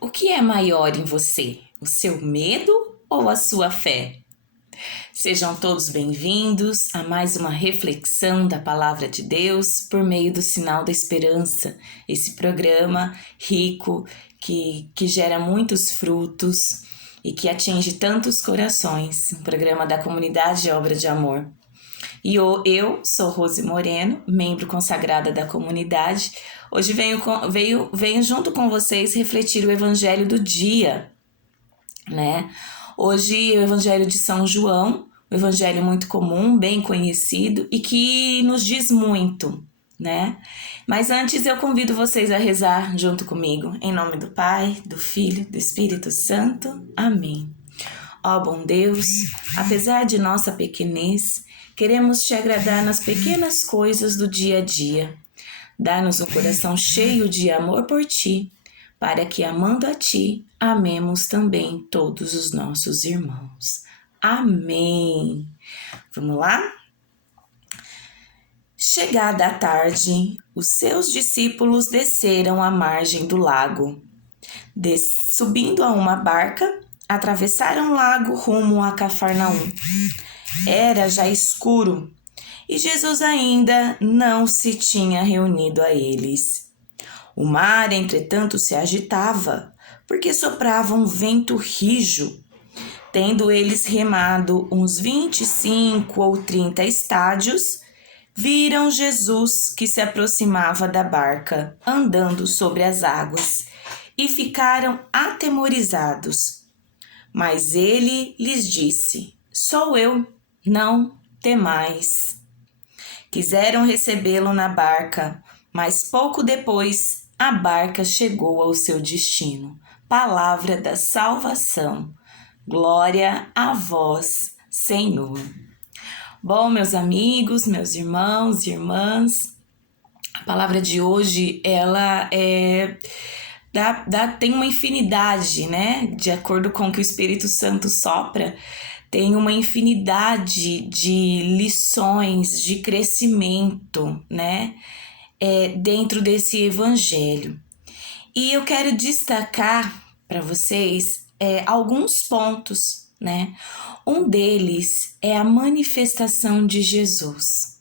O que é maior em você? O seu medo ou a sua fé? Sejam todos bem-vindos a mais uma reflexão da Palavra de Deus por meio do Sinal da Esperança, esse programa rico que gera muitos frutos e que atinge tantos corações, um programa da comunidade Obra de Amor. E eu sou Rose Moreno, membro consagrada da comunidade. Hoje venho junto com vocês refletir o Evangelho do dia, né? Hoje o Evangelho de São João, um evangelho muito comum, bem conhecido e que nos diz muito, né? Mas antes eu convido vocês a rezar junto comigo, em nome do Pai, do Filho, do Espírito Santo. Amém. Ó bom Deus, apesar de nossa pequenez, queremos te agradar nas pequenas coisas do dia a dia. Dá-nos um coração cheio de amor por ti, para que, amando a ti, amemos também todos os nossos irmãos. Amém. Vamos lá? Chegada a tarde, os seus discípulos desceram à margem do lago. Subindo a uma barca, atravessaram o lago rumo a Cafarnaum. Era já escuro e Jesus ainda não se tinha reunido a eles. O mar, entretanto, se agitava, porque soprava um vento rijo. Tendo eles remado uns 25 ou 30 estádios, viram Jesus que se aproximava da barca, andando sobre as águas, e ficaram atemorizados. Mas ele lhes disse: Sou eu, não temais. Quiseram recebê-lo na barca, mas pouco depois a barca chegou ao seu destino. Palavra da salvação. Glória a vós, Senhor. Bom, meus amigos, meus irmãos e irmãs, a palavra de hoje, ela tem uma infinidade, né? De acordo com o que o Espírito Santo sopra, tem uma infinidade de lições, de crescimento, né? Dentro desse evangelho. E eu quero destacar para vocês alguns pontos, né? Um deles é a manifestação de Jesus.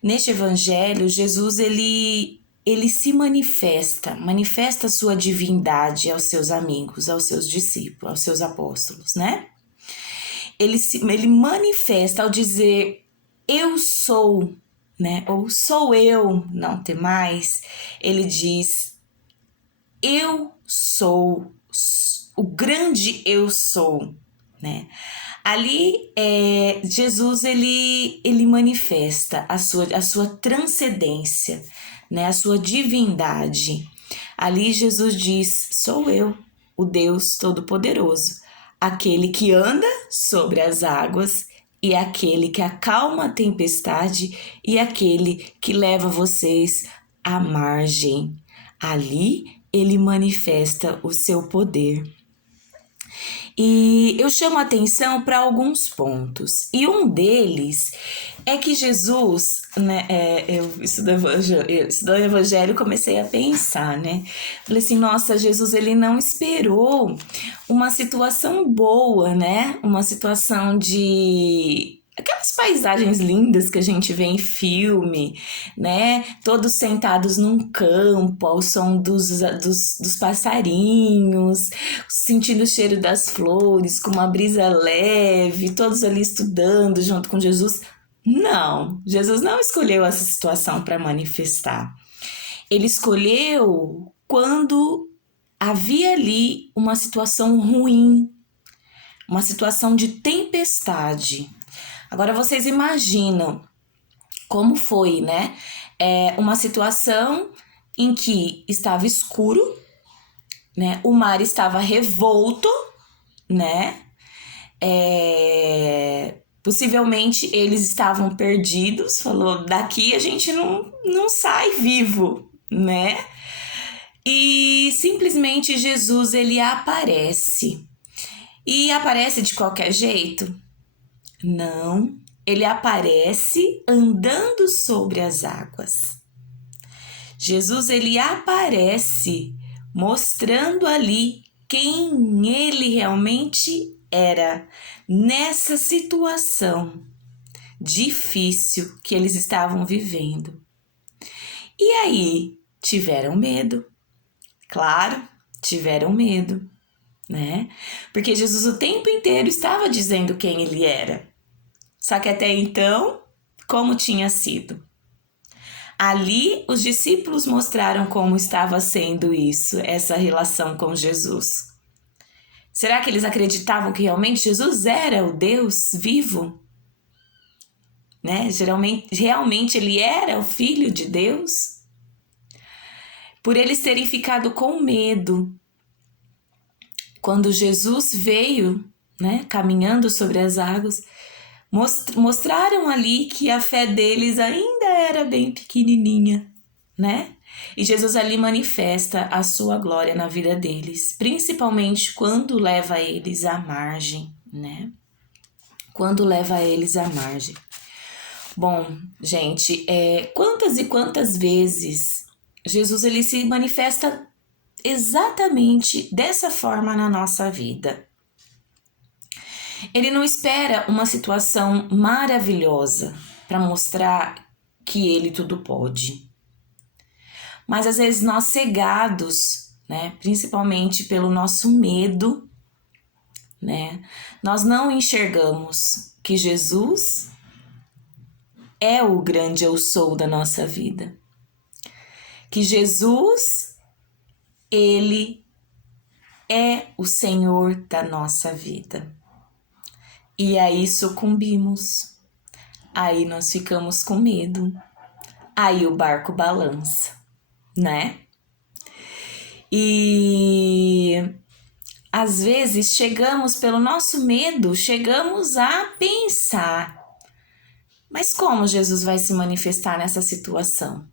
Neste evangelho, Jesus ele se manifesta a sua divindade aos seus amigos, aos seus discípulos, aos seus apóstolos, né? Ele manifesta ao dizer eu sou, né? Ou sou eu, não temais. Ele diz eu sou, o grande eu sou, né? Ali, Jesus, ele manifesta a sua transcendência, né? A sua divindade. Ali, Jesus diz, sou eu, o Deus Todo-Poderoso, aquele que anda sobre as águas e aquele que acalma a tempestade e aquele que leva vocês à margem. Ali, ele manifesta o seu poder. E eu chamo a atenção para alguns pontos. E um deles é que Jesus, né, eu estudando o Evangelho, comecei a pensar, né? Falei assim, nossa, Jesus, ele não esperou uma situação boa, né? Uma situação de aquelas paisagens lindas que a gente vê em filme, né? Todos sentados num campo, ao som dos passarinhos, sentindo o cheiro das flores, com uma brisa leve, todos ali estudando junto com Jesus. Não, Jesus não escolheu essa situação para manifestar. Ele escolheu quando havia ali uma situação ruim, uma situação de tempestade. Agora vocês imaginam como foi, né? Uma situação em que estava escuro, né? O mar estava revolto, né? Possivelmente eles estavam perdidos, falou, daqui a gente não sai vivo, né? E simplesmente Jesus, ele aparece. E aparece de qualquer jeito? Não, ele aparece andando sobre as águas. Jesus, ele aparece mostrando ali quem ele realmente era nessa situação difícil que eles estavam vivendo. E aí, tiveram medo. Claro, tiveram medo, né? Porque Jesus o tempo inteiro estava dizendo quem ele era. Só que até então, como tinha sido? Ali, os discípulos mostraram como estava sendo isso, essa relação com Jesus. Será que eles acreditavam que realmente Jesus era o Deus vivo? Né? Realmente ele era o Filho de Deus? Por eles terem ficado com medo, quando Jesus veio, né, caminhando sobre as águas, mostraram ali que a fé deles ainda era bem pequenininha, né? E Jesus ali manifesta a sua glória na vida deles, principalmente quando leva eles à margem, né? Quando leva eles à margem. Bom, gente, quantas e quantas vezes Jesus ele se manifesta exatamente dessa forma na nossa vida. Ele não espera uma situação maravilhosa para mostrar que ele tudo pode. Mas às vezes nós cegados, né, principalmente pelo nosso medo, né, nós não enxergamos que Jesus é o grande eu sou da nossa vida. Que Jesus, ele é o Senhor da nossa vida. E aí sucumbimos. Aí nós ficamos com medo. Aí o barco balança, né? E às vezes chegamos pelo nosso medo, chegamos a pensar: mas como Jesus vai se manifestar nessa situação?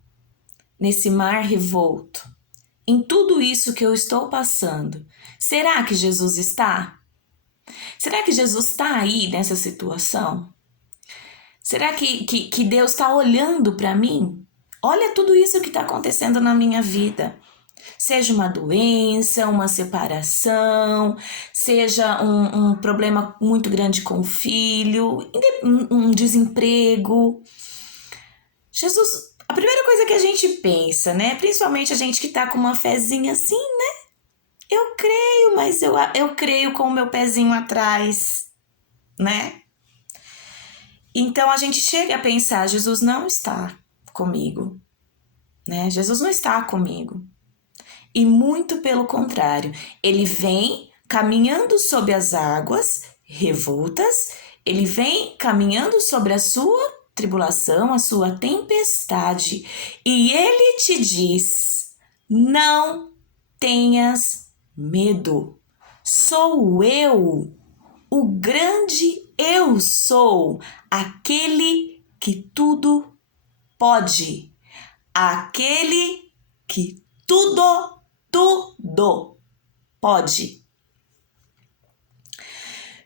Nesse mar revolto? Em tudo isso que eu estou passando? Será que Jesus está? Será que Jesus está aí nessa situação? Será que Deus está olhando para mim? Olha tudo isso que está acontecendo na minha vida. Seja uma doença, uma separação, seja um problema muito grande com o filho, um desemprego. Jesus, a primeira coisa que a gente pensa, né? Principalmente a gente que tá com uma fezinha assim, né? Eu creio, mas eu creio com o meu pezinho atrás, né? Então a gente chega a pensar, Jesus não está comigo, né? Jesus não está comigo. E muito pelo contrário, ele vem caminhando sobre as águas revoltas, ele vem caminhando sobre a sua tribulação, a sua tempestade, e ele te diz: não tenhas medo, sou eu, o grande eu sou, aquele que tudo pode, aquele que tudo pode.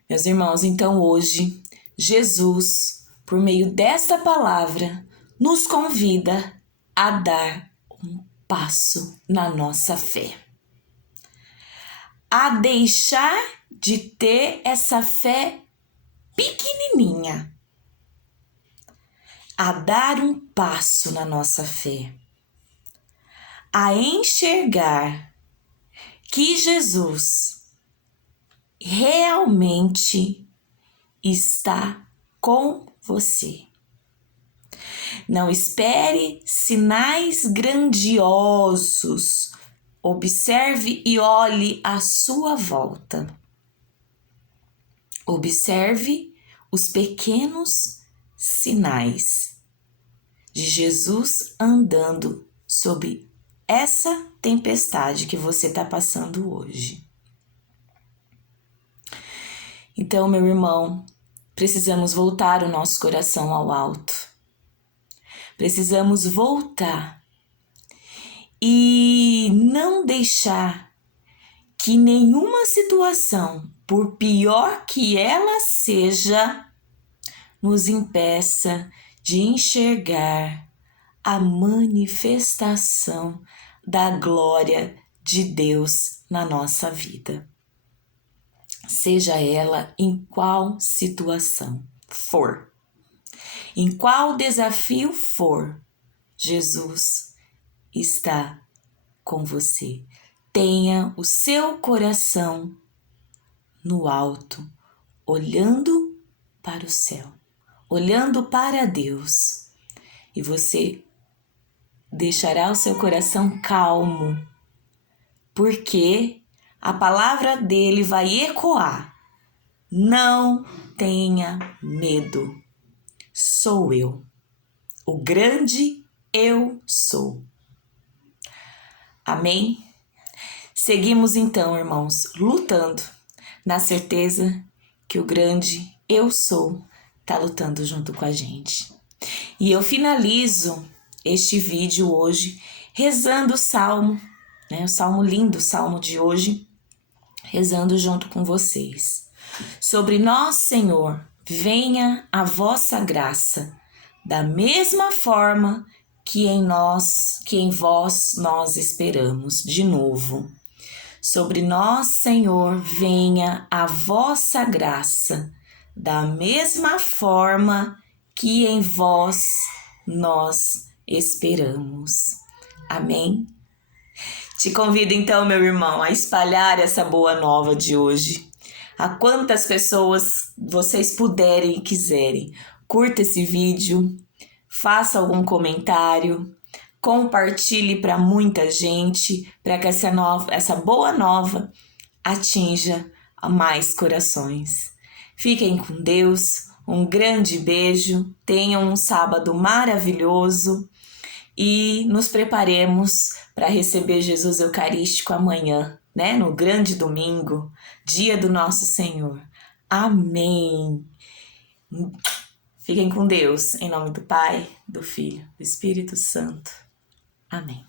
Meus irmãos, então hoje, Jesus, por meio desta palavra, nos convida a dar um passo na nossa fé. A deixar de ter essa fé pequenininha. A dar um passo na nossa fé. A enxergar que Jesus realmente está com você. Não espere sinais grandiosos. Observe e olhe à sua volta. Observe os pequenos sinais de Jesus andando sobre essa tempestade que você está passando hoje. Então, meu irmão, precisamos voltar o nosso coração ao alto. Precisamos voltar e não deixar que nenhuma situação, por pior que ela seja, nos impeça de enxergar a manifestação da glória de Deus na nossa vida. Seja ela em qual situação for, em qual desafio for, Jesus está com você. Tenha o seu coração no alto, olhando para o céu, olhando para Deus, e você deixará o seu coração calmo, porque a palavra dele vai ecoar. Não tenha medo, sou eu, o grande eu sou. Amém? Seguimos então, irmãos, lutando, na certeza que o grande eu sou está lutando junto com a gente. E eu finalizo este vídeo hoje rezando o salmo, né? O salmo lindo, o salmo de hoje, rezando junto com vocês. Sobre nós, Senhor, venha a vossa graça, da mesma forma que em vós nós esperamos. De novo. Sobre nós, Senhor, venha a vossa graça, da mesma forma que em vós nós esperamos. Amém? Te convido então, meu irmão, a espalhar essa boa nova de hoje. A quantas pessoas vocês puderem e quiserem. Curta esse vídeo, faça algum comentário, compartilhe para muita gente, para que essa boa nova atinja a mais corações. Fiquem com Deus, um grande beijo, tenham um sábado maravilhoso e nos preparemos para receber Jesus Eucarístico amanhã, né? No grande domingo, dia do nosso Senhor. Amém! Fiquem com Deus, em nome do Pai, do Filho, do Espírito Santo. Amém.